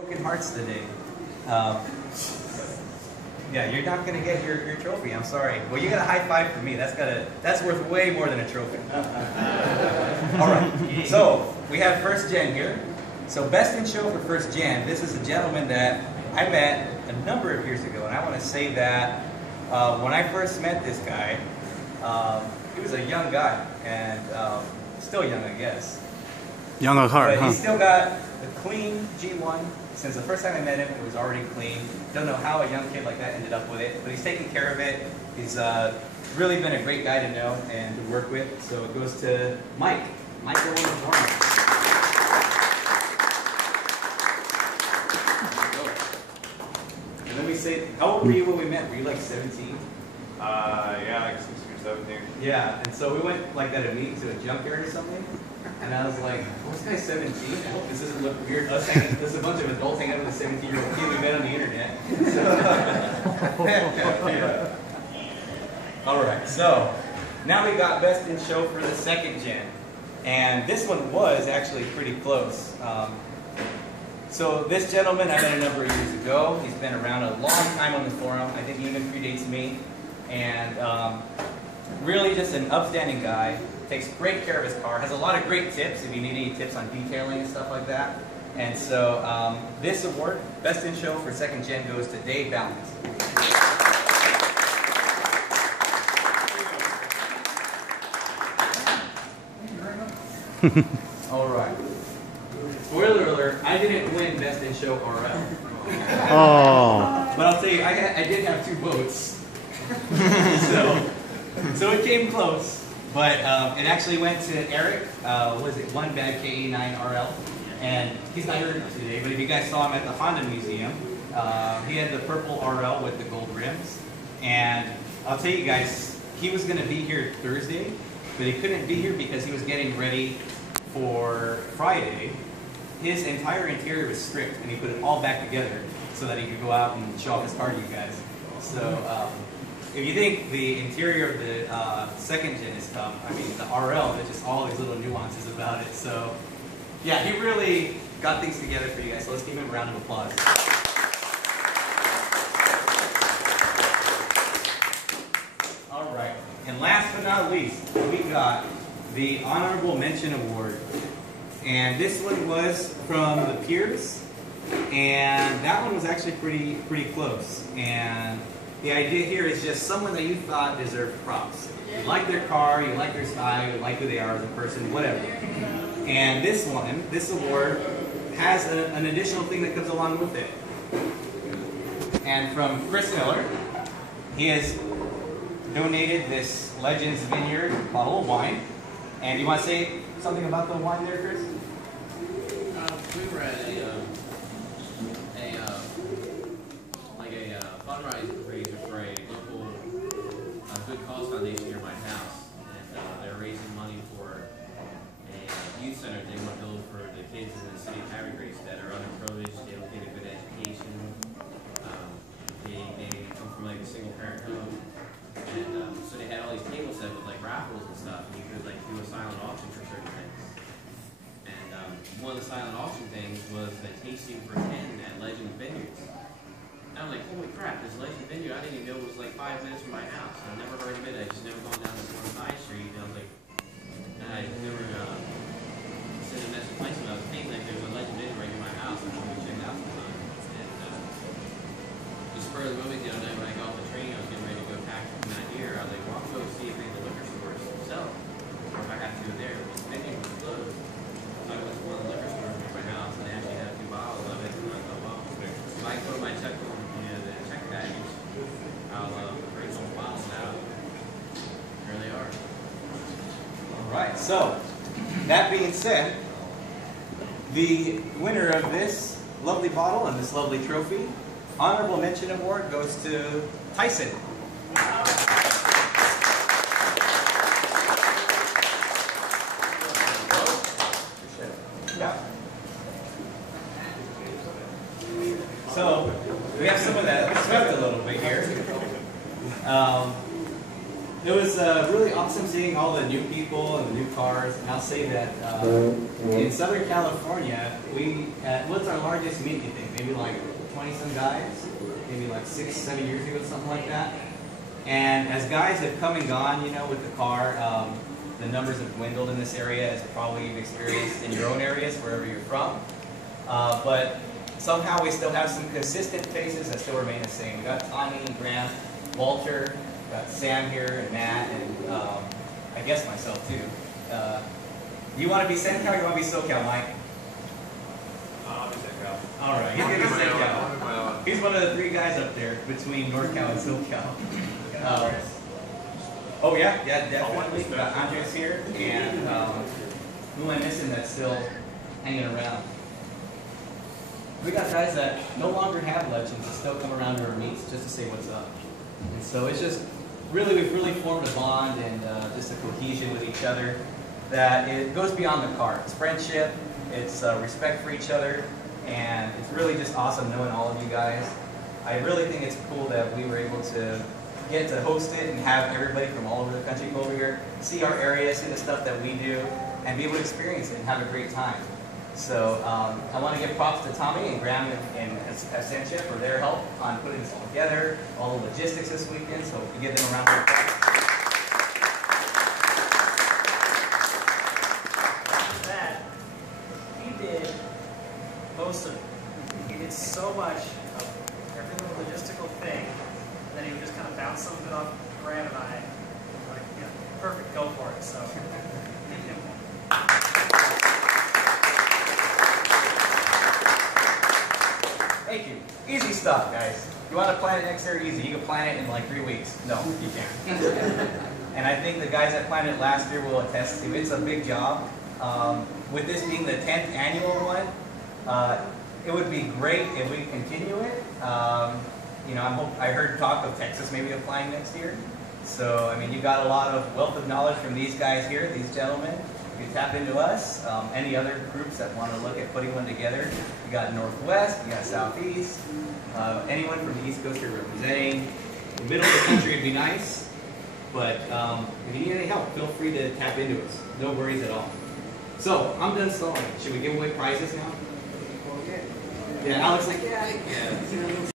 Broken hearts today. Yeah, you're not gonna get your trophy. I'm sorry. Well, you got a high five for me. That's worth way more than a trophy. All right. So we have first gen here. So best in show for first gen. This is a gentleman that I met a number of years ago, and I want to say that when I first met this guy, he was a young guy and still young, I guess. Young at heart, but he still got the clean G1. Since the first time I met him, it was already clean. Don't know how a young kid like that ended up with it, but he's taking care of it. He's really been a great guy to know and to work with. So it goes to Mike. Michael Warner. And let me say, how old were you when we met? Were you like 17? Yeah, like 16 or 17. Yeah, and so we went like that to meet to a junkyard or something. And I was like, oh, this guy's 17? I hope this doesn't look weird. There's a bunch of adults hanging out with a 17-year-old kid we met on the internet. Yeah. All right, so now we got best in show for the second gen. And this one was actually pretty close. So this gentleman I met a number of years ago. He's been around a long time on the forum. I think he even predates me. And really just an upstanding guy. Takes great care of his car, has a lot of great tips if you need any tips on detailing and stuff like that. And so this award, Best in Show for Second Gen, goes to Dave Balance. All right. Spoiler alert, I didn't win Best in Show RL. Oh. But I'll tell you, I did have 2 votes. so it came close. But it actually went to Eric, was it 1 Bad KE9 RL? And he's not here today, but if you guys saw him at the Honda Museum, he had the purple RL with the gold rims. And I'll tell you guys, he was going to be here Thursday, but he couldn't be here because he was getting ready for Friday. His entire interior was stripped, and he put it all back together so that he could go out and show off his car to you guys. So if you think the interior of the second gen is tough, I mean the RL, there's just all these little nuances about it. So yeah, he really got things together for you guys. So let's give him a round of applause. All right, and last but not least, we got the Honorable Mention Award. And this one was from the Peers, and that one was actually pretty close. And the idea here is just someone that you thought deserved props. You like their car, you like their style, you like who they are as a person, whatever. And this one, this award, has an additional thing that comes along with it. And from Chris Miller, he has donated this Legends Vineyard bottle of wine. And you want to say something about the wine there, Chris? We were at a fundraiser for a local good cause foundation near my house, and they're raising money for a youth center they want to build for the kids in the city of Harry Grace that are underprivileged. They don't get a good education. They come from like a single parent home, and so they had all these table set with like raffles and stuff, and you could like do a silent auction for certain things. And one of the silent auction things was the tasting for 10 at Legend Vineyards. I was like, holy crap, this Legend Vineyard, I didn't even know it was like 5 minutes from my house. I've never heard of it. I just never gone down this one side street. And I was like, I never sent a message twice when I was thinking like there's a Legend Vineyard right near my house. I'm going to check it out sometime. And just spur of the moment the other night when I got off the train, I was getting ready to go pack from that year. I was like, well, I'll go see if any of the liquor stores sell. Or if I have to go there. The Vineyard was closed. So I went to one of the liquor stores near my house and they actually had a few bottles of it. And I thought, well, if I put my check on the check baggage, I'll bring some bottles out. Here they are. All right, so that being said, the winner of this lovely bottle and this lovely trophy, Honorable Mention Award, goes to Tyson. Yeah. So we have someone that swept a little bit here. it was really awesome seeing all the new people and the new cars. And I'll say that in Southern California, what's our largest meet, you think? Maybe like 20-some guys? Maybe like 6, 7 years ago, something like that. And as guys have come and gone, you know, with the car, the numbers have dwindled in this area, as probably you've experienced in your own areas, wherever you're from. But somehow we still have some consistent faces that still remain the same. We got Tommy and Graham, Walter, got Sam here, and Matt, and I guess myself too. You want to be SoCal or you want to be SoCal, Mike? I'll be SoCal. All right, he's going to be SoCal. He's one of the 3 guys up there between NorCal and SoCal. Oh yeah, definitely. We got Andres here, and who am I missing that's still hanging around? We got guys that no longer have legends that still come around to our meets just to say what's up. And so it's just we've really formed a bond and just a cohesion with each other that it goes beyond the car. It's friendship, it's respect for each other, and it's really just awesome knowing all of you guys. I really think it's cool that we were able to get to host it and have everybody from all over the country come over here, see our area, see the stuff that we do, and be able to experience it and have a great time. So I want to give props to Tommy and Graham and Essentia for their help on putting this all together, all the logistics this weekend, so we give them a round of applause. After that, he did most of it. He did so much of every little logistical thing, and then he would just kind of bounce some of it off Graham and I. Like, yeah, perfect, go for it. So, give him one. Thank you. Easy stuff, guys. You want to plan it next year? Easy. You can plan it in like 3 weeks. No, you can't. And I think the guys that planned it last year will attest to it. It's a big job. With this being the 10th annual one, it would be great if we continue it. You know, I heard talk of Texas maybe applying next year. So, I mean, you got a lot of wealth of knowledge from these guys here, these gentlemen. You can tap into us. Any other groups that want to look at putting one together. You got Northwest, you got Southeast. Anyone from the East Coast you're representing. The middle of the country would be nice. But if you need any help, feel free to tap into us. No worries at all. So, I'm done stalling. Should we give away prizes now? Yeah, Alex like, yeah.